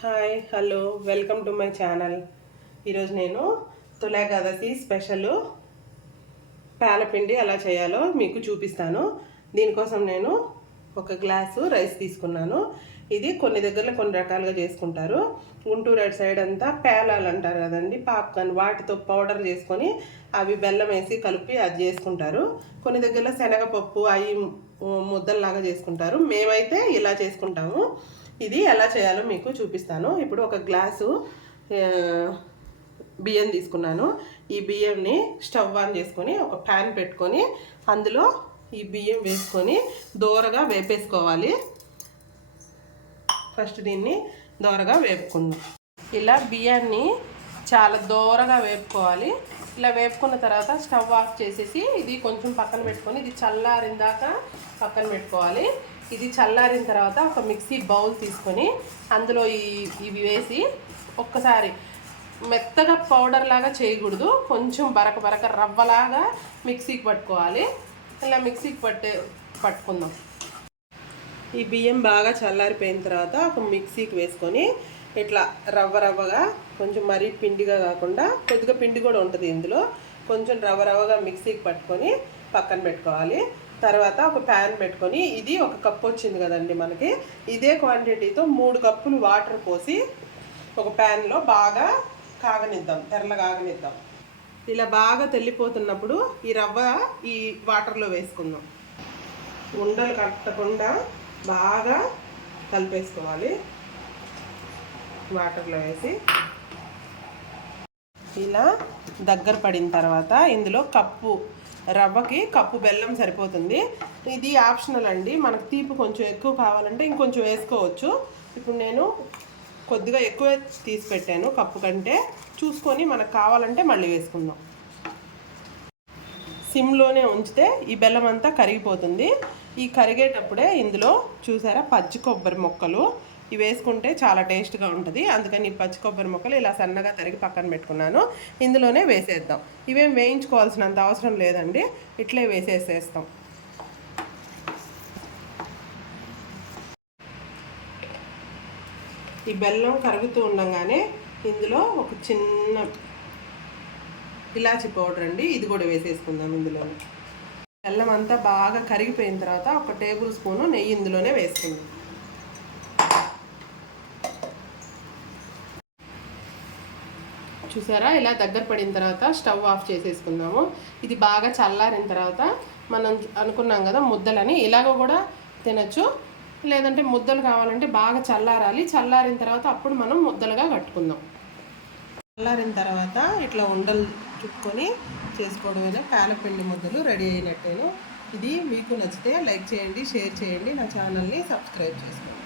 Hi hello welcome to my channel. ఈరోజు నేను తులాగాదశి special పాలపిండి ఎలా చేయాలో మీకు చూపిస్తాను. దీనికోసం నేను ఒక గ్లాసు రైస్ తీసుకున్నాను. ఇది కొన్ని దగ్గరలో కొన్ని రకాలుగా చేసుకుంటారు. గుంటూరు అటు సైడ్ అంతా పేలాలు అంటారు కదండి పాప్కార్న్. వాటితో పౌడర్ చేసుకొని అవి బెల్లం వేసి కలిపి అది చేసుకుంటారు. కొన్ని దగ్గరలో శనగపప్పు అవి ముద్దల్లాగా చేసుకుంటారు. మేమైతే ఇలా చేసుకుంటాము. ఇది ఎలా చేయాలో మీకు చూపిస్తాను. ఇప్పుడు ఒక గ్లాసు బియ్యం తీసుకున్నాను. ఈ బియ్యంని స్టవ్ ఆన్ చేసుకొని ఒక ప్యాన్ పెట్టుకొని అందులో ఈ బియ్యం వేసుకొని దోరగా వేపేసుకోవాలి. ఫస్ట్ దీన్ని దోరగా వేపుకుందాం. ఇలా బియ్యాన్ని చాలా దోరగా వేపుకోవాలి. ఇలా వేపుకున్న తర్వాత స్టవ్ ఆఫ్ చేసేసి ఇది కొంచెం పక్కన పెట్టుకొని ఇది చల్లారిందాక పక్కన పెట్టుకోవాలి. ఇది చల్లారిన తర్వాత ఒక మిక్సీ బౌల్ తీసుకొని అందులో ఈ ఇవి వేసి ఒక్కసారి మెత్తగా పౌడర్ లాగా చేయకూడదు. కొంచెం బరక బరక రవ్వలాగా మిక్సీకి పట్టుకోవాలి. ఇలా మిక్సీకి పట్టే పట్టుకుందాం. ఈ బియ్యం బాగా చల్లారిపోయిన తర్వాత ఒక మిక్సీకి వేసుకొని ఇట్లా రవ్వ రవ్వగా కొంచెం మరీ పిండిగా కాకుండా కొద్దిగా పిండి కూడా ఉంటుంది ఇందులో. కొంచెం రవ్వ రవ్వగా మిక్సీకి పట్టుకొని పక్కన పెట్టుకోవాలి. తర్వాత ఒక ప్యాన్ పెట్టుకొని ఇది ఒక కప్పు వచ్చింది కదండి మనకి. ఇదే క్వాంటిటీతో మూడు కప్పులు వాటర్ పోసి ఒక ప్యాన్లో బాగా కాగనిద్దాం తెరల కాగనిద్దాం. ఇలా బాగా తెల్లిపోతున్నప్పుడు ఈ రవ్వ ఈ వాటర్లో వేసుకుందాం. ఉండలు కట్టకుండా బాగా కలిపేసుకోవాలి. వాటర్లో వేసి ఇలా దగ్గర పడిన తర్వాత ఇందులో కప్పు రవ్వకి కప్పు బెల్లం సరిపోతుంది. ఇది ఆప్షనల్ అండి. మనకు తీపి కొంచెం ఎక్కువ కావాలంటే ఇంకొంచెం వేసుకోవచ్చు. ఇప్పుడు నేను కొద్దిగా ఎక్కువ తీసి పెట్టాను కప్పు కంటే. చూసుకొని మనకు కావాలంటే మళ్ళీ వేసుకుందాం. సిమ్లోనే ఉంచితే ఈ బెల్లం అంతా కరిగిపోతుంది. ఈ కరిగేటప్పుడే ఇందులో చూసారా పచ్చి కొబ్బరి మొక్కలు ఇవి వేసుకుంటే చాలా టేస్ట్గా ఉంటుంది. అందుకని ఈ పచ్చి కొబ్బరి ముక్కలు ఇలా సన్నగా తరిగి పక్కన పెట్టుకున్నాను. ఇందులోనే వేసేద్దాం. ఇవేం వేయించుకోవాల్సినంత అవసరం లేదండి. ఇట్లే వేసేసేస్తాం. ఈ బెల్లం కరుగుతూ ఉండగానే ఇందులో ఒక చిన్న ఇలాచి పౌడర్ అండి. ఇది కూడా వేసేసుకుందాం ఇందులో బెల్లం అంతా బాగా కరిగిపోయిన తర్వాత ఒక టేబుల్ స్పూను నెయ్యి ఇందులోనే వేసుకుందాం. చూసారా? ఇలా దగ్గర పడిన తర్వాత స్టవ్ ఆఫ్ చేసేసుకుందాము. ఇది బాగా చల్లారిన తర్వాత మనం అనుకున్నాం కదా ముద్దలని ఇలాగ కూడా తినచ్చు. లేదంటే ముద్దలు కావాలంటే బాగా చల్లారాలి. చల్లారిన తర్వాత అప్పుడు మనం ముద్దలుగా కట్టుకుందాం. చల్లారిన తర్వాత ఇట్లా ఉండలు చుట్టుకొని చేసుకోవడమే పాలపిండి ముద్దలు రెడీ అయినట్టేను. ఇది మీకు నచ్చితే లైక్ చేయండి షేర్ చేయండి. నా ఛానల్ని సబ్స్క్రైబ్ చేసుకోండి.